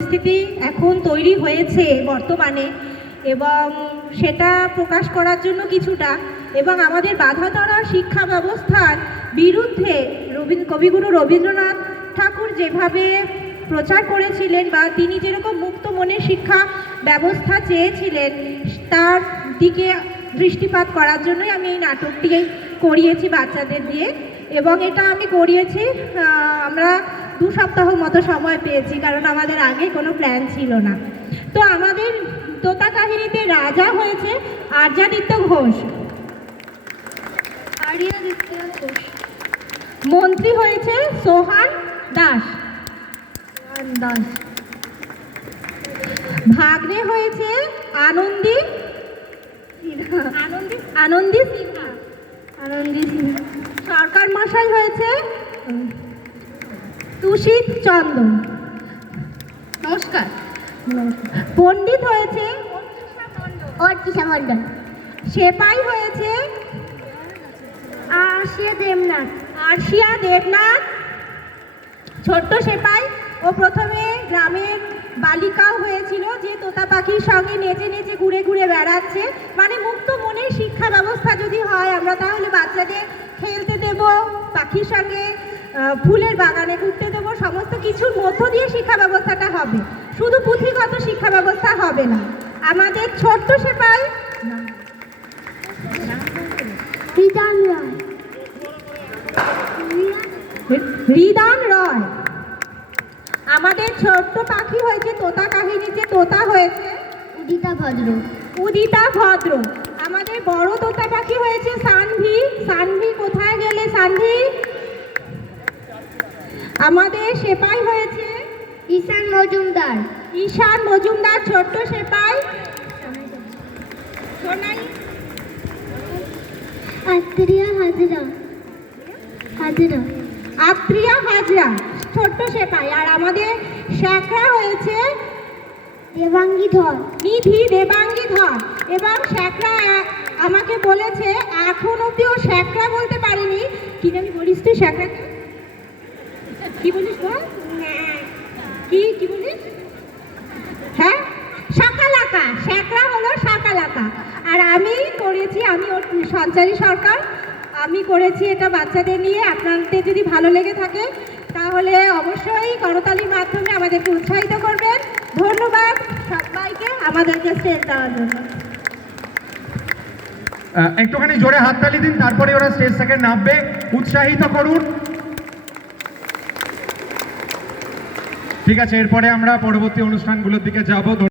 পরিস্থিতি এখন তৈরি হয়েছে বর্তমানে, এবং সেটা প্রকাশ করার জন্য কিছুটা, এবং আমাদের বাঁধাধরা শিক্ষা ব্যবস্থার বিরুদ্ধে কবিগুরু রবীন্দ্রনাথ ঠাকুর যেভাবে প্রচার করেছিলেন বা তিনি যেরকম মুক্ত মনের শিক্ষা ব্যবস্থা চেয়েছিলেন তার দিকে দৃষ্টিপাত করার জন্যই আমি এই নাটকটি করিয়েছি বাচ্চাদের দিয়ে। এবং এটা আমি করিয়েছি, আমরা 2 সপ্তাহ মতো সময় পেয়েছি, কারণ আমাদের আগে কোনো প্ল্যান ছিল না। তো আমাদের তোতা কাহিনীতে রাজা হয়েছে আর্যাদিত্য ঘোষ, মন্ত্রী হয়েছে সোহান দাস, ভাগ্নে হয়েছে আনন্দী সিনহা, সরকার মশাই হয়েছে তুষিত চন্দ্র, নমস্কার। পণ্ডিত হয়েছে অর্চিষা মণ্ডল, সেপাই হয়েছে আরশিয়া দেবনাথ, ছোট্ট সেপাই। ও প্রথমে গ্রামের বালিকাও হয়েছিল যে তোতা পাখির সঙ্গে নেচে নেচে ঘুরে ঘুরে বেড়াচ্ছে। মানে মুক্ত মনের শিক্ষা ব্যবস্থা যদি হয় আমরা, তাহলে বাচ্চাদের খেলতে দেব, পাখির সঙ্গে ফুলের বাগানে ঘুরতে দেব, সমস্ত কিছুর মধ্য দিয়ে শিক্ষা ব্যবস্থাটা হবে, শুধু পুঁথিগত শিক্ষা ব্যবস্থা হবে না। আমাদের ছোট্ট সেপাই রিদান রয়, আমাদের ছোট্ট পাখি হয়েছে তোতা কাহিনীতে তোতা হয়েছে উদিতা ভদ্র, আমাদের বড় তোতা পাখি হয়েছে সানভি। সানভি কোথায় গেলে সানভি? আমাদের সেপাই হয়েছে ঈশান মজুমদার, ছোট্ট সেপাই সোনাই, আত্রিয়া হাজরা, ছোট্ট সেপাই। আর আমাদের শ্যাকরা হয়েছে নিধি দেবাঙ্গী ধর। এবং শ্যাকরা আমাকে বলেছে এখন অব্দি ও শ্যাকরা বলতে পারিনি। কি জানি বলিস তুই শ্যাকরাকে? কি বলিস বল? কি বলিস? হ্যাঁ, শাকালাকা। শ্যাকরা হলো শাকালাকা। আর আমি করেছি, আমি ওর সঞ্চারী সরকার, আমি করেছি এটা বাচ্চাদের নিয়ে। আপনাদের যদি ভালো লেগে থাকে তাহলে অবশ্যই করতালির মাধ্যমে আমাদেরকে উৎসাহিত করবেন। ধন্যবাদ সবাইকে আমাদেরকে স্টেজ দেওয়ার জন্য। একটুখানি জোরে হাততালি দিন, তারপরে ওরা স্টেজ থেকে নামবে, উৎসাহিত করুন। ঠিক আছে, এরপরে আমরা পরবর্তী অনুষ্ঠানগুলোর দিকে যাব।